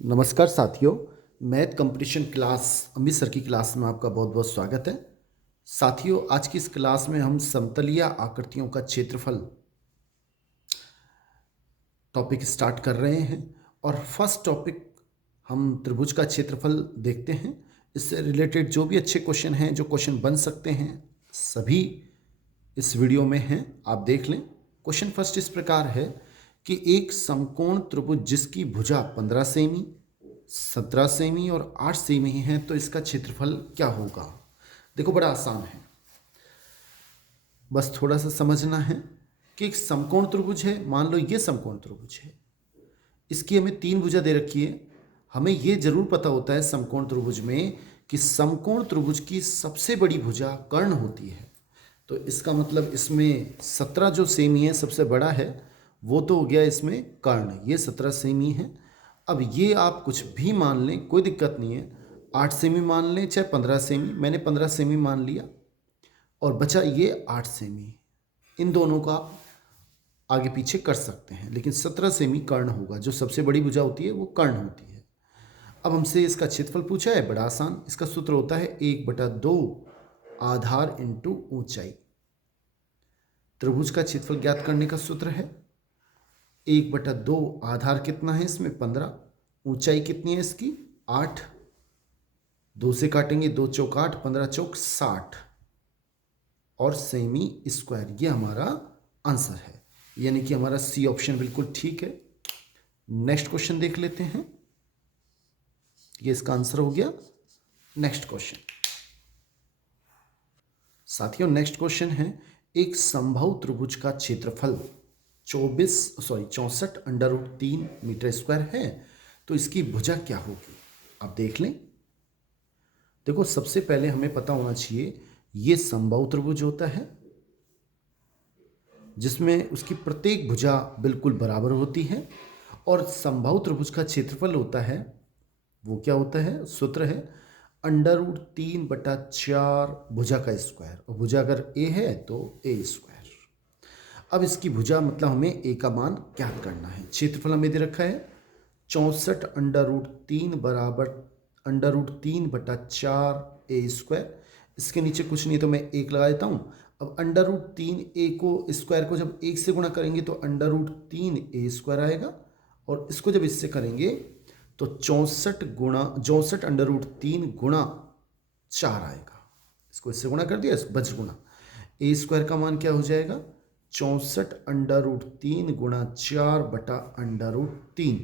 नमस्कार साथियों। Math competition class Amit sir की क्लास में आपका बहुत बहुत स्वागत है। साथियों, आज की इस क्लास में हम समतलीय आकृतियों का क्षेत्रफल टॉपिक स्टार्ट कर रहे हैं और फर्स्ट टॉपिक हम त्रिभुज का क्षेत्रफल देखते हैं। इससे रिलेटेड जो भी अच्छे क्वेश्चन हैं, जो क्वेश्चन बन सकते हैं, सभी इस वीडियो में हैं, आप देख लें। क्वेश्चन फर्स्ट इस प्रकार है कि एक समकोण त्रिभुज जिसकी भुजा 15 सेमी, 17 सेमी और 8 सेमी है, तो इसका क्षेत्रफल क्या होगा। देखो, बड़ा आसान है, बस थोड़ा सा समझना है कि एक समकोण त्रिभुज है। मान लो ये समकोण त्रिभुज है, इसकी हमें 3 भुजा दे रखी है। हमें ये जरूर पता होता है समकोण त्रिभुज में कि समकोण त्रिभुज की सबसे बड़ी भुजा कर्ण होती है। तो इसका मतलब इसमें 17 जो सेमी है, सबसे बड़ा है, वो तो हो गया इसमें कर्ण, ये 17 सेमी है। अब ये आप कुछ भी मान लें, कोई दिक्कत नहीं है। 8 सेमी मान लें चाहे 15 सेमी, मैंने 15 सेमी मान लिया और बचा ये 8 सेमी। इन दोनों का आप आगे पीछे कर सकते हैं, लेकिन 17 सेमी कर्ण होगा। जो सबसे बड़ी भुजा होती है वो कर्ण होती है। अब हमसे इसका क्षेत्रफल पूछा है, बड़ा आसान। इसका सूत्र होता है 1/2 आधार इंटू ऊंचाई। त्रिभुज का क्षेत्रफल ज्ञात करने का सूत्र है 1/2। आधार कितना है इसमें 15, ऊंचाई कितनी है इसकी 8, 2 से काटेंगे 2 चौक 8, 15 चौक 60 और सेमी स्क्वायर। ये हमारा आंसर है, यानी कि हमारा सी ऑप्शन बिल्कुल ठीक है। नेक्स्ट क्वेश्चन देख लेते हैं। ये इसका आंसर हो गया। नेक्स्ट क्वेश्चन साथियों, नेक्स्ट क्वेश्चन है एक समबाहु त्रिभुज का क्षेत्रफल 64 मीटर स्क्वायर है, तो इसकी भुजा क्या होगी। आप देख लें। देखो, सबसे पहले हमें पता होना चाहिए ये समबाहु त्रिभुज होता है जिसमें उसकी प्रत्येक भुजा बिल्कुल बराबर होती है, और समबाहु त्रिभुज का क्षेत्रफल होता है, वो क्या होता है, सूत्र है √3/4 भुजा का स्क्वायर, और भुजा अगर ए है तो ए स्क्वायर। अब इसकी भुजा मतलब हमें ए का मान ज्ञात करना है। क्षेत्रफल हमें दे रखा है 64 √3 बराबर √3/4 ए स्क्वायर। इसके नीचे कुछ नहीं तो मैं 1 लगा देता हूँ। अब √3 ए को स्क्वायर को जब 1 से गुणा करेंगे तो √3 ए स्क्वायर आएगा, और इसको जब इससे करेंगे तो 64 गुणा 4 आएगा। इसको इससे गुणा कर दिया, बच गुणा ए स्क्वायर का मान क्या हो जाएगा 64 गुणा 4/√3।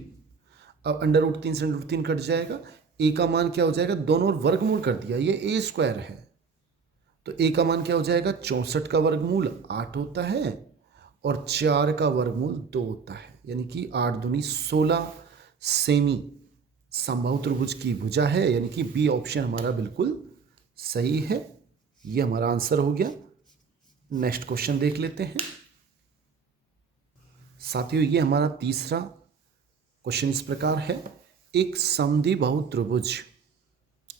अब √3 से √3 कट जाएगा, ए का मान क्या हो जाएगा, दोनों वर्गमूल कर दिया, ये ए स्क्वायर है, तो ए का मान क्या हो जाएगा 64 का वर्गमूल 8 होता है और 4 का वर्गमूल 2 होता है, यानी कि 8 दूनी 16 सेमी समबाहु त्रिभुज की भुजा है, यानी कि बी ऑप्शन हमारा बिल्कुल सही है। ये हमारा आंसर हो गया। नेक्स्ट क्वेश्चन देख लेते हैं साथियों। ये हमारा तीसरा क्वेश्चन इस प्रकार है एक समद्विबाहु त्रिभुज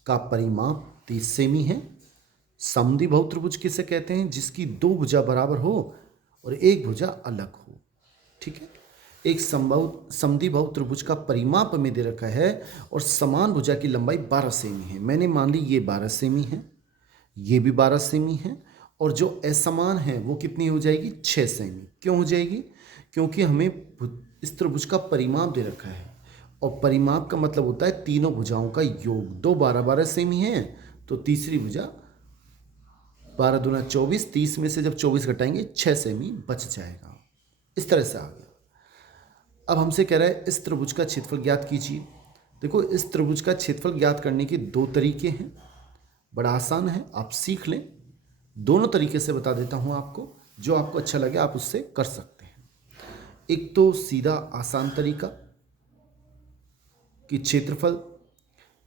का परिमाप 30 सेमी है। समद्विबाहु त्रिभुज किसे कहते हैं, जिसकी 2 भुजा बराबर हो और एक भुजा अलग हो। ठीक है, एक समद्विबाहु त्रिभुज का परिमाप में दे रखा है और समान भुजा की लंबाई 12 सेमी है। मैंने मान ली ये 12 सेमी है, ये भी 12 सेमी है, और जो असमान है वो कितनी हो जाएगी 6 सेमी। क्यों हो जाएगी, क्योंकि हमें इस त्रिभुज का परिमाप दे रखा है, और परिमाप का मतलब होता है तीनों भुजाओं का योग। 2 12 सेमी है, तो तीसरी भुजा 12 दूना 24, 30 में से जब 24 घटाएंगे 6 सेमी बच जाएगा। इस तरह से आ गया। अब हमसे कह रहा है इस त्रिभुज का क्षेत्रफल ज्ञात कीजिए। देखो, इस त्रिभुज का क्षेत्रफल ज्ञात करने के 2 तरीके हैं, बड़ा आसान है, आप सीख लें। दोनों तरीके से बता देता हूं आपको, जो आपको अच्छा लगे आप उससे कर सकते हैं। एक तो सीधा आसान तरीका कि क्षेत्रफल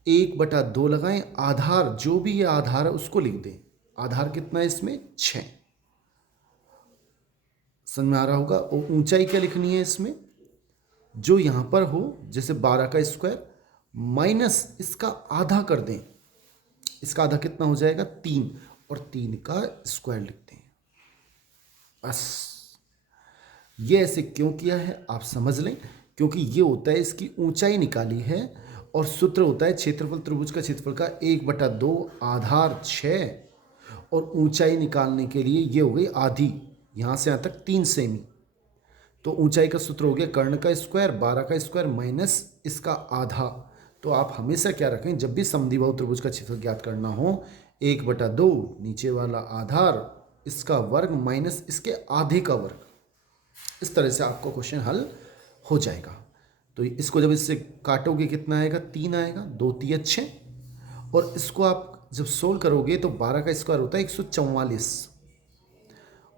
1/2 लगाएं, आधार जो भी ये आधार है उसको लिख दें। आधार कितना है इसमें 6, समझ में आ रहा होगा। और ऊंचाई क्या लिखनी है इसमें, जो यहां पर हो, जैसे 12 का स्क्वायर माइनस इसका आधा कर दें। इसका आधा कितना हो जाएगा 3, और 3 का स्क्वायर लिखते हैं। बस ये ऐसे क्यों किया है आप समझ लें। क्योंकि ये होता है इसकी ऊंचाई निकाली है और सूत्र होता है क्षेत्रफल त्रिभुज का क्षेत्रफल का 1/2 आधार 6 और ऊंचाई निकालने के लिए ये हो गई आधी, यहाँ से यहाँ तक 3 सेमी। तो ऊंचाई का सूत्र हो गया कर्ण का स्क्वायर 12 का स्क्वायर माइनस इसका आधा। तो आप हमेशा क्या रखें, जब भी समद्विबाहु त्रिभुज का क्षेत्रफल ज्ञात करना हो 1/2 नीचे वाला आधार इसका वर्ग माइनस इसके आधे का वर्ग, इस तरह से आपको क्वेश्चन हल हो जाएगा। तो इसको जब इससे काटोगे कितना आएगा, 3 आएगा, 2 3 6। और इसको आप जब सोल्व करोगे तो 12 का स्क्वायर होता है 144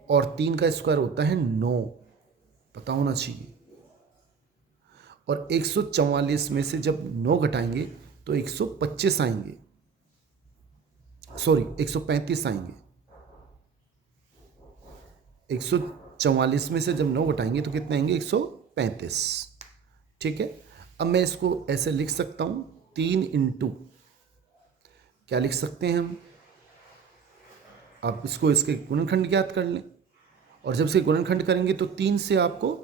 और 3 का स्क्वायर होता है 9, पता होना चाहिए। और 144 में से जब 9 घटाएंगे तो 125 आएंगे, सॉरी 135 आएंगे। 144 में से जब 9 घटाएंगे तो कितने आएंगे, 135। ठीक है, अब मैं इसको ऐसे लिख सकता हूं 3 इंटू, क्या लिख सकते हैं हम, आप इसको इसके गुणनखंड ज्ञात कर लें। और जब से गुणनखंड करेंगे तो 3 से आपको,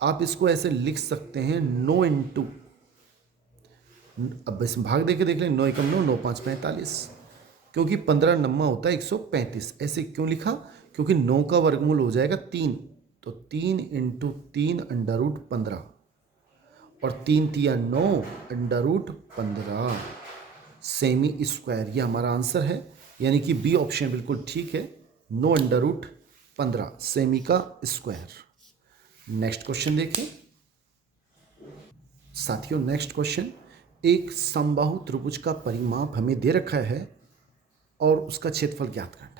आप इसको ऐसे लिख सकते हैं 9 इंटू, अब इसमें भाग देके देख लें, 9 एकम 9, 9 5 45, क्योंकि 15 नम्मा होता है 135। ऐसे क्यों लिखा, क्योंकि 9 का वर्गमूल हो जाएगा 3, तो 3 इंटू 3 √15 और 3 तिया 9 √15 सेमी स्क्वायर, ये हमारा आंसर है। यानी कि बी ऑप्शन बिल्कुल ठीक है, 9 √15 सेमी का स्क्वायर। नेक्स्ट क्वेश्चन देखें साथियों। नेक्स्ट क्वेश्चन, एक समबाहु त्रिभुज का परिमाप हमें दे रखा है और उसका क्षेत्रफल ज्ञात करना है।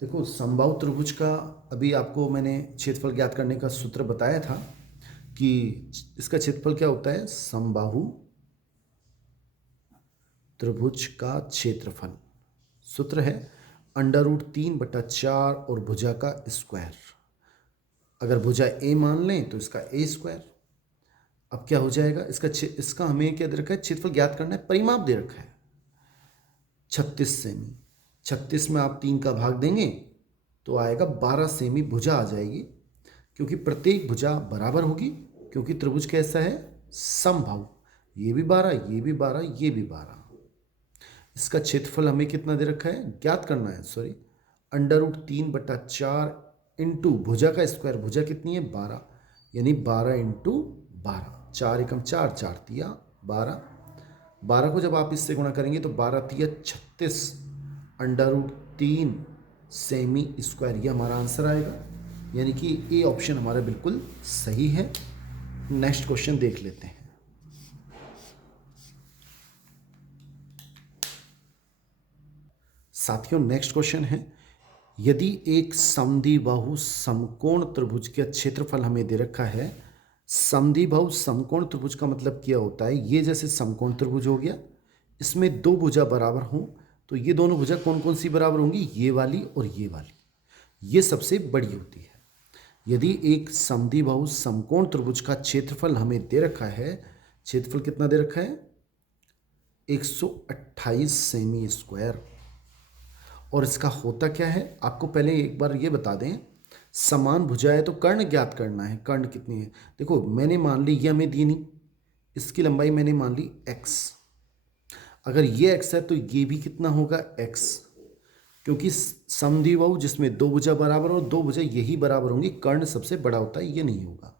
देखो समबाहु त्रिभुज का अभी आपको मैंने क्षेत्रफल ज्ञात करने का सूत्र बताया था कि इसका क्षेत्रफल क्या होता है, समबाहु त्रिभुज का क्षेत्रफल सूत्र है √3/4 और भुजा का स्क्वायर। अगर भुजा ए मान लें तो इसका ए स्क्वायर। अब क्या हो जाएगा, इसका हमें क्या दे रखा है, क्षेत्रफल ज्ञात करना है, परिमाप दे रखा है 36 सेमी। 36 में आप 3 का भाग देंगे तो आएगा 12 सेमी भुजा आ जाएगी, क्योंकि प्रत्येक भुजा बराबर होगी, क्योंकि त्रिभुज कैसा है, समबाहु। ये भी 12, ये भी 12, ये भी 12। इसका क्षेत्रफल हमें कितना दे रखा है, ज्ञात करना है, सॉरी √3/4 इंटू भुजा का स्क्वायर, भुजा कितनी है 12, यानी 12 इंटू 12, 4 एकम 4, 4 तिया 12। 12 को जब आप इससे गुणा करेंगे तो 12 तिया 36 √3 सेमी स्क्वायर, ये हमारा आंसर आएगा। यानी कि ए ऑप्शन हमारा बिल्कुल सही है। नेक्स्ट क्वेश्चन देख लेते हैं। साथियों नेक्स्ट क्वेश्चन है, यदि एक समद्विबाहु समकोण त्रिभुज का क्षेत्रफल हमें दे रखा है। समद्विबाहु समकोण त्रिभुज का मतलब क्या होता है, ये जैसे समकोण त्रिभुज हो गया, इसमें 2 भुजा बराबर हों तो ये दोनों भुजा कौन कौन सी बराबर होंगी, ये वाली और ये वाली, ये सबसे बड़ी होती है। यदि एक समद्विबाहु समकोण त्रिभुज का क्षेत्रफल हमें दे रखा है, क्षेत्रफल कितना दे रखा है 128 सेमी स्क्वायर, और इसका होता क्या है, आपको पहले एक बार ये बता दें, समान भुजा है तो कर्ण ज्ञात करना है। कर्ण कितनी है, देखो मैंने मान ली, ये हमें दी नहीं, इसकी लंबाई मैंने मान ली x। अगर ये x है तो ये भी कितना होगा x, क्योंकि समद्विबाहु जिसमें 2 भुजा बराबर और 2 भुजा यही बराबर होंगी, कर्ण सबसे बड़ा होता है, ये नहीं होगा।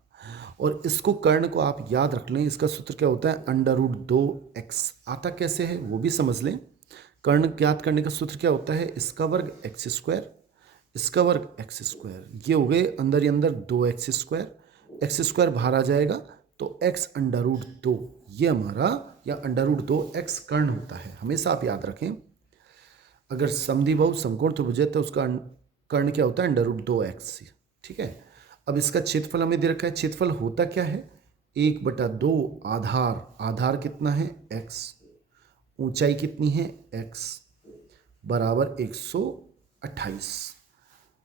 और इसको कर्ण को आप याद रख लें, इसका सूत्र क्या होता है √2x। आता कैसे है वो भी समझ लें। कर्ण ज्ञात करने का सूत्र क्या होता है, इसका वर्ग x स्क्वायर, इसका वर्ग x स्क्वायर, ये हो गए अंदर ही अंदर 2x स्क्वायर, x स्क्वायर बाहर आ जाएगा तो x √2, ये हमारा या √2x कर्ण होता है। हमेशा आप याद रखें, अगर समद्विबाहु समकोण त्रिभुज है तो उसका कर्ण क्या होता है √2x। ठीक है, अब इसका क्षेत्रफल हमें दे रखा है, क्षेत्रफल होता क्या है 1/2 आधार, आधार कितना है x, ऊंचाई कितनी है x, बराबर 128।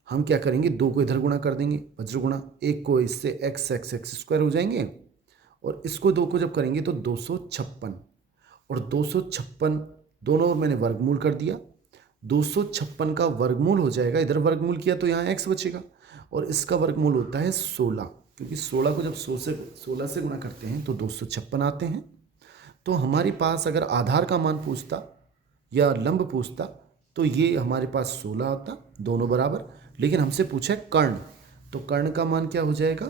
हम क्या करेंगे, 2 को इधर गुणा कर देंगे, वज्र गुणा, 1 को इससे x स्क्वायर हो जाएंगे, और इसको 2 को जब करेंगे तो 256, और 256 दोनों और मैंने वर्गमूल कर दिया। 256 का वर्गमूल हो जाएगा, इधर वर्गमूल किया तो यहाँ x बचेगा, और इसका वर्गमूल होता है 16। क्योंकि 16 को जब 16 से गुणा करते हैं तो 256 आते हैं। तो हमारे पास अगर आधार का मान पूछता या लंब पूछता तो ये हमारे पास 16 आता, दोनों बराबर। लेकिन हमसे पूछा है कर्ण, तो कर्ण का मान क्या हो जाएगा?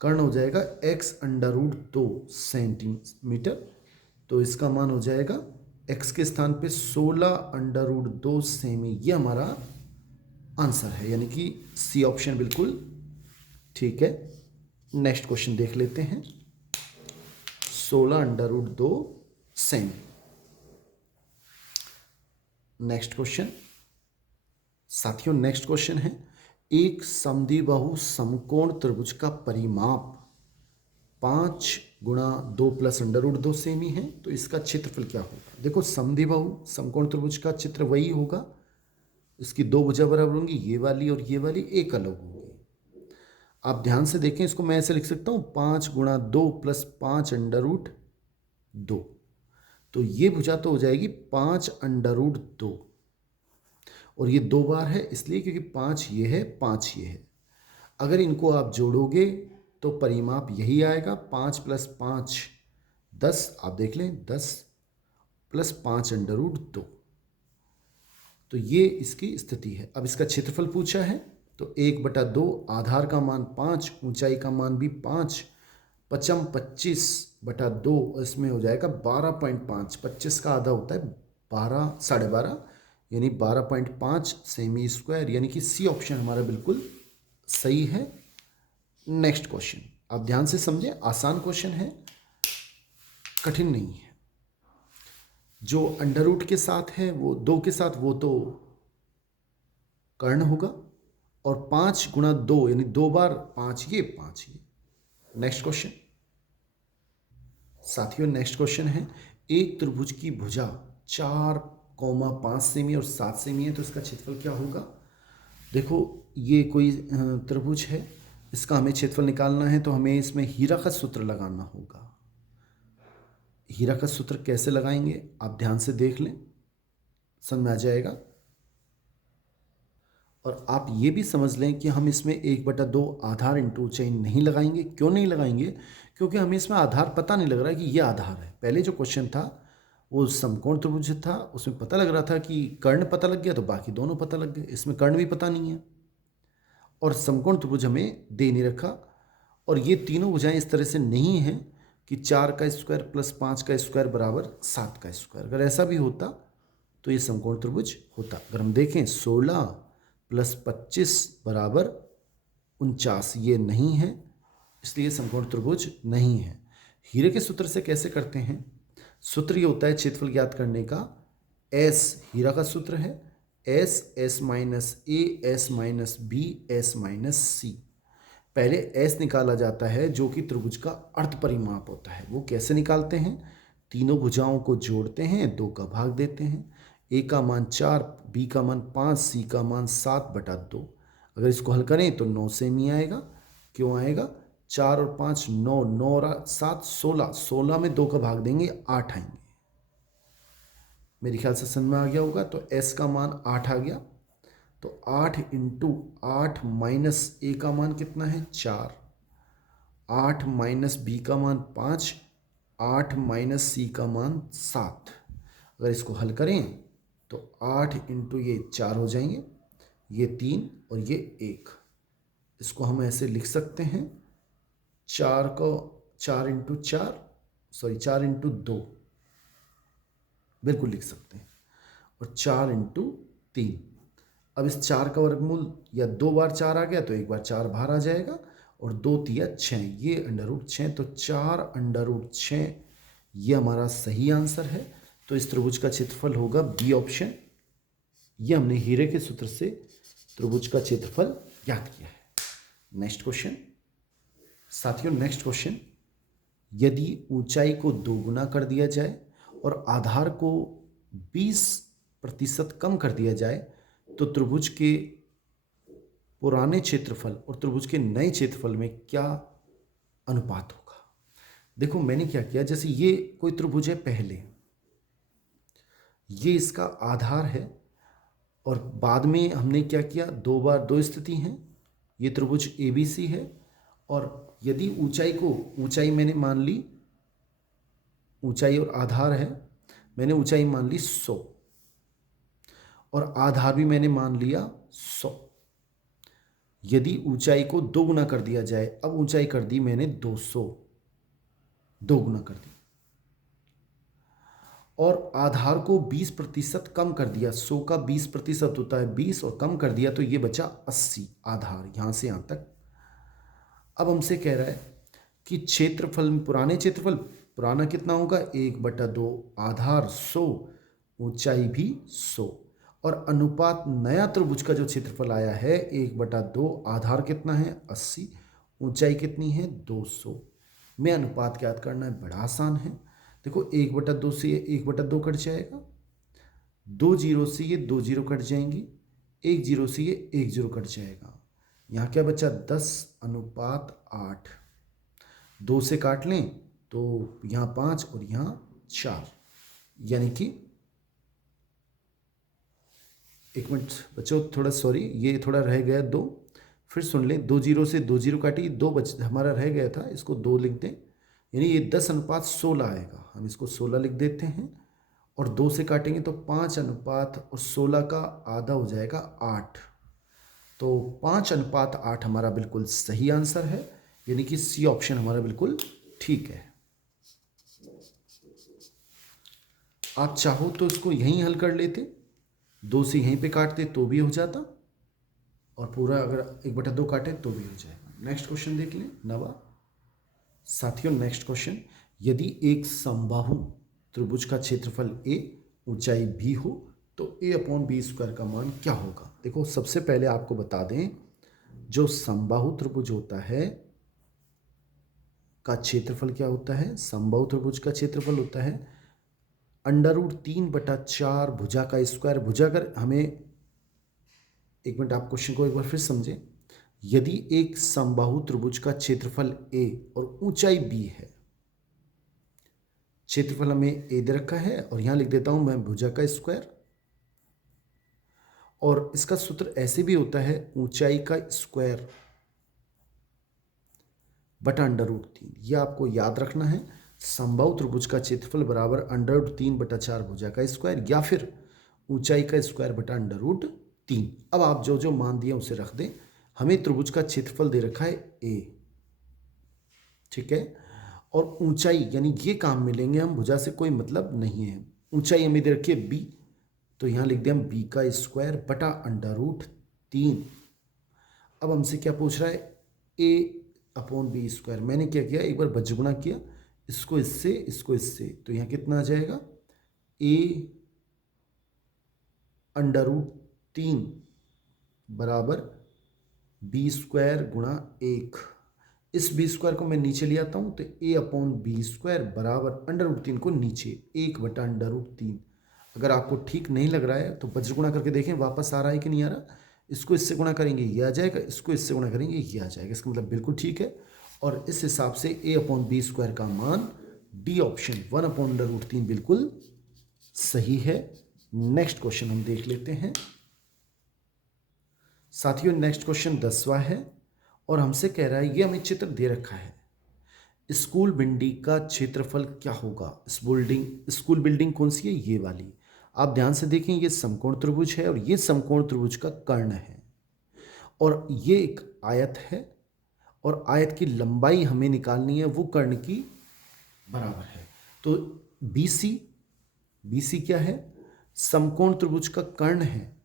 कर्ण हो जाएगा x√2 सेंटीमीटर। तो इसका मान हो जाएगा x के स्थान पे 16√2 सेमी। ये हमारा आंसर है, यानी कि सी ऑप्शन बिल्कुल ठीक है। नेक्स्ट क्वेश्चन देख लेते हैं। 16√2 सेमी। नेक्स्ट क्वेश्चन साथियों, नेक्स्ट क्वेश्चन है एक समद्विबाहु समकोण त्रिभुज का परिमाप 5 गुणा 2 प्लस √2 सेमी है, तो इसका क्षेत्रफल क्या होगा? देखो, समद्विबाहु समकोण त्रिभुज का चित्र वही होगा, इसकी दो भुजा बराबर होंगी, ये वाली और ये वाली एक अलग होगी। आप ध्यान से देखें, इसको मैं ऐसे लिख सकता हूँ 5 गुणा 2 प्लस 5√2। तो ये भुजा तो हो जाएगी 5√2, और ये 2 बार है इसलिए क्योंकि 5 ये है 5 ये है। अगर इनको आप जोड़ोगे तो परिमाप यही आएगा, 5 + 5 10। आप देख लें, 10 + 5√2। तो ये इसकी स्थिति है। अब इसका क्षेत्रफल पूछा है, तो 1/2, आधार का मान 5, ऊंचाई का मान भी 5, 55 25/2, इसमें हो जाएगा 12.5। 25 का आधा होता है 12, 12.5, यानी 12.5 सेमी स्क्वायर, यानी कि सी ऑप्शन हमारा बिल्कुल सही है। नेक्स्ट क्वेश्चन आप ध्यान से समझें, आसान क्वेश्चन है, कठिन नहीं है। जो अंडर रूट के साथ है वो 2 के साथ, वो तो कर्ण होगा, और 5 गुणा 2 यानी 2 बार 5 ये 5 ये। नेक्स्ट क्वेश्चन साथियों, नेक्स्ट क्वेश्चन है एक त्रिभुज की भुजा 4,5 सेमी और 7 सेमी है, तो इसका क्षेत्रफल क्या होगा? देखो, ये कोई त्रिभुज है, इसका हमें क्षेत्रफल निकालना है, तो हमें इसमें हीराखत सूत्र लगाना होगा। हीराखत सूत्र कैसे लगाएंगे आप ध्यान से देख लें, समझ में आ जाएगा। और आप ये भी समझ लें कि हम इसमें 1/2 आधार इंटू ऊंचाई नहीं लगाएंगे। क्यों नहीं लगाएंगे? क्योंकि हमें इसमें आधार पता नहीं लग रहा है कि ये आधार है। पहले जो क्वेश्चन था वो समकोण त्रिभुज था, उसमें पता लग रहा था कि कर्ण पता लग गया, तो बाकी दोनों पता लग गए। इसमें कर्ण भी पता नहीं है, और समकोण त्रिभुज हमें दे नहीं रखा। और ये तीनों भुजाएं इस तरह से नहीं हैं कि 4 का स्क्वायर प्लस 5 का स्क्वायर बराबर 7 का स्क्वायर। अगर ऐसा भी होता तो ये समकोण त्रिभुज होता। अगर हम देखें 16 + 25 बराबर 49, ये नहीं है, इसलिए समकोण त्रिभुज नहीं है। हीरे के सूत्र से कैसे करते हैं? सूत्र ये होता है क्षेत्रफल ज्ञात करने का, S हीरा का सूत्र है, S S - A S - B S - C। पहले S निकाला जाता है जो कि त्रिभुज का अर्ध परिमाप होता है। वो कैसे निकालते हैं? तीनों भुजाओं को जोड़ते हैं, 2 का भाग देते हैं, A का मान 4, B का मान 5, C का मान 7/2। अगर इसको हल करें तो 9 सेमी आएगा। क्यों आएगा? 4 और 5 9, 9 और 7 16, 16 में 2 का भाग देंगे 8 आएंगे। मेरे ख्याल से समझ में आ गया होगा। तो S का मान 8 आ गया, तो 8 × 8 माइनस A का मान कितना है? 4, 8 माइनस B का मान 5, 8 माइनस C का मान 7। अगर इसको हल करें तो 8 × ये 4 हो जाएंगे, ये 3 और ये 1। इसको हम ऐसे लिख सकते हैं, 4 × 2 बिल्कुल लिख सकते हैं, और 4 × 3। अब इस 4 का वर्गमूल, या 2 बार 4 आ गया तो 1 बार 4 बाहर आ जाएगा, और 2 तिया 6, ये √6, तो 4√6 ये हमारा सही आंसर है। तो इस त्रिभुज का क्षेत्रफल होगा बी ऑप्शन। ये हमने हीरे के सूत्र से त्रिभुज का क्षेत्रफल ज्ञात किया है। नेक्स्ट क्वेश्चन साथियों, नेक्स्ट क्वेश्चन, यदि ऊंचाई को 2 गुना कर दिया जाए और आधार को 20% कम कर दिया जाए तो त्रिभुज के पुराने क्षेत्रफल और त्रिभुज के नए क्षेत्रफल में क्या अनुपात होगा? देखो, मैंने क्या किया, जैसे ये कोई त्रिभुज है, पहले ये इसका आधार है, और बाद में हमने क्या किया, 2 बार 2 स्थिति हैं। ये त्रिभुज ABC है, और यदि ऊंचाई मैंने मान ली, ऊंचाई और आधार है, मैंने ऊंचाई मान ली 100 और आधार भी मैंने मान लिया 100। यदि ऊंचाई को 2 गुना कर दिया जाए, अब ऊंचाई कर दी मैंने 200, 2 गुना कर दी, और आधार को 20% कम कर दिया। 100 का 20% होता है 20, और कम कर दिया तो ये बचा 80 आधार, यहां से यहां तक। अब हमसे कह रहा है कि क्षेत्रफल में पुराना कितना होगा, 1/2 आधार 100, ऊंचाई भी 100, और अनुपात नया त्रिभुज का जो क्षेत्रफल आया है 1/2, आधार कितना है 80, ऊंचाई कितनी है 200 में अनुपात ज्ञात करना है। बड़ा आसान है, देखो 1/2 से ये 1/2 कट जाएगा, 2 जीरो से ये 2 जीरो कट जाएंगी, 1 जीरो से ये 1 जीरो कट जाएगा। यहाँ क्या बचा 10:8, 2 से काट लें तो यहाँ 5 और यहाँ 4, यानी कि 1 मिनट बच्चों, थोड़ा सॉरी, ये थोड़ा रह गया 2, फिर सुन लें। 2 जीरो से 2 जीरो काटी, 2 हमारा रह गया था, इसको 2 लिख दें, यानी ये 10:16 आएगा, हम इसको 16 लिख देते हैं। और 2 से काटेंगे तो 5:16 का आधा हो जाएगा 8, तो 5:8 हमारा बिल्कुल सही आंसर है, यानी कि सी ऑप्शन हमारा बिल्कुल ठीक है। आप चाहो तो इसको यहीं हल कर लेते, 2 से यहीं पे काटते तो भी हो जाता, और पूरा अगर 1/2 काटे तो भी हो जाएगा। नेक्स्ट क्वेश्चन देख लें 9वां। साथियों नेक्स्ट क्वेश्चन, यदि एक समबाहु त्रिभुज का क्षेत्रफल a, ऊंचाई b हो तो a/b² का मान क्या होगा। देखो सबसे पहले आपको बता दें, जो समबाहु त्रिभुज होता है का क्षेत्रफल क्या होता है, समबाहु त्रिभुज का क्षेत्रफल होता है √3/4 भुजा का स्क्वायर। भुजा अगर हमें, एक मिनट आप क्वेश्चन को एक बार फिर समझें। यदि एक समबाहु त्रिभुज का क्षेत्रफल a और ऊंचाई b है, क्षेत्रफल हमें a दे रखा है और यहां लिख देता हूं मैं भुजा का स्क्वायर, और इसका सूत्र ऐसे भी होता है ऊंचाई का स्क्वायर बटा √3। यह आपको याद रखना है, समबाहु त्रिभुज का क्षेत्रफल बराबर √3/4 भुजा का स्क्वायर, या फिर ऊंचाई का स्क्वायर बटा √3। अब आप जो जो मान दिया उसे रख दें। हमें त्रिभुज का क्षेत्रफल दे रखा है a, ठीक है, और ऊंचाई यानी ये काम मिलेंगे हम, भुजा से कोई मतलब नहीं है। ऊंचाई हमें दे रखी है b, तो यहां लिख दिया हम b का स्क्वायर बटा √3। अब हमसे क्या पूछ रहा है, a/b²। मैंने क्या किया, एक बार बजगुणा किया, इसको इससे, इसको इससे, तो यहाँ कितना आ जाएगा a/√3 बराबर b² गुणा 1। इस b² को मैं नीचे ले आता हूँ, तो a/b² बराबर √3 को नीचे 1/√3। अगर आपको ठीक नहीं लग रहा है तो बज्र गुणा करके देखें वापस आ रहा है कि नहीं आ रहा। इसको इससे गुणा करेंगे ये आ जाएगा, इसको इससे गुणा करेंगे ये आ जाएगा, इसका मतलब बिल्कुल ठीक है। और इस हिसाब से a/b² का मान डी ऑप्शन 1/√3 बिल्कुल सही है। नेक्स्ट क्वेश्चन हम देख लेते हैं साथियों। नेक्स्ट क्वेश्चन 10वां है और हमसे कह रहा है, ये हमें चित्र दे रखा है, स्कूल बिल्डिंग का क्षेत्रफल क्या होगा। स्कूल बिल्डिंग कौन सी है, ये वाली। आप ध्यान से देखें, ये समकोण त्रिभुज है और ये समकोण त्रिभुज का कर्ण है, और ये एक आयत है, और आयत की लंबाई हमें निकालनी है, वो कर्ण की बराबर है। तो BC क्या है, समकोण त्रिभुज का कर्ण है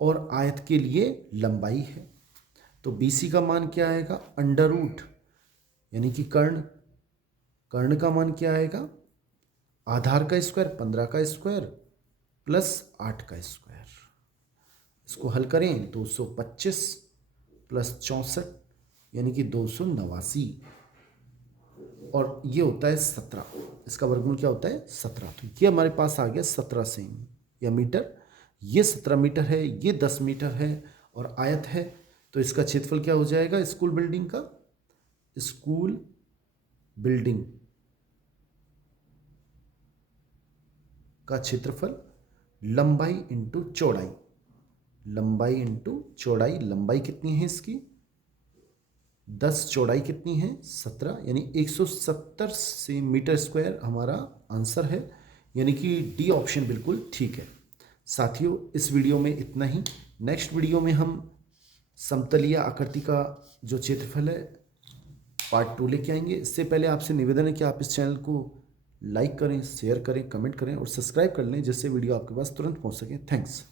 और आयत के लिए लंबाई है। तो BC का मान क्या आएगा, √ यानी कि कर्ण का मान क्या आएगा, आधार का स्क्वायर 15 का स्क्वायर प्लस 8 का स्क्वायर। इसको हल करें 225 प्लस 64 यानी कि 289, और ये होता है 17। इसका वर्गमूल क्या होता है 17। तो ये हमारे पास आ गया 17 सेमी या मीटर। ये 17 मीटर है, ये 10 मीटर है और आयत है। तो इसका क्षेत्रफल क्या हो जाएगा स्कूल बिल्डिंग का, स्कूल बिल्डिंग का क्षेत्रफल लंबाई इंटू चौड़ाई, लंबाई इंटू चौड़ाई। लंबाई कितनी है इसकी 10 चौड़ाई कितनी है 17, यानी 170 से मीटर स्क्वायर हमारा आंसर है, यानी कि डी ऑप्शन बिल्कुल ठीक है। साथियों, इस वीडियो में इतना ही। नेक्स्ट वीडियो में हम समतलीय आकृति का जो क्षेत्रफल है पार्ट 2 लेके आएंगे। इससे पहले आपसे निवेदन है कि आप इस चैनल को लाइक करें, शेयर करें, कमेंट करें और सब्सक्राइब कर लें, जिससे वीडियो आपके पास तुरंत पहुंच सके। थैंक्स।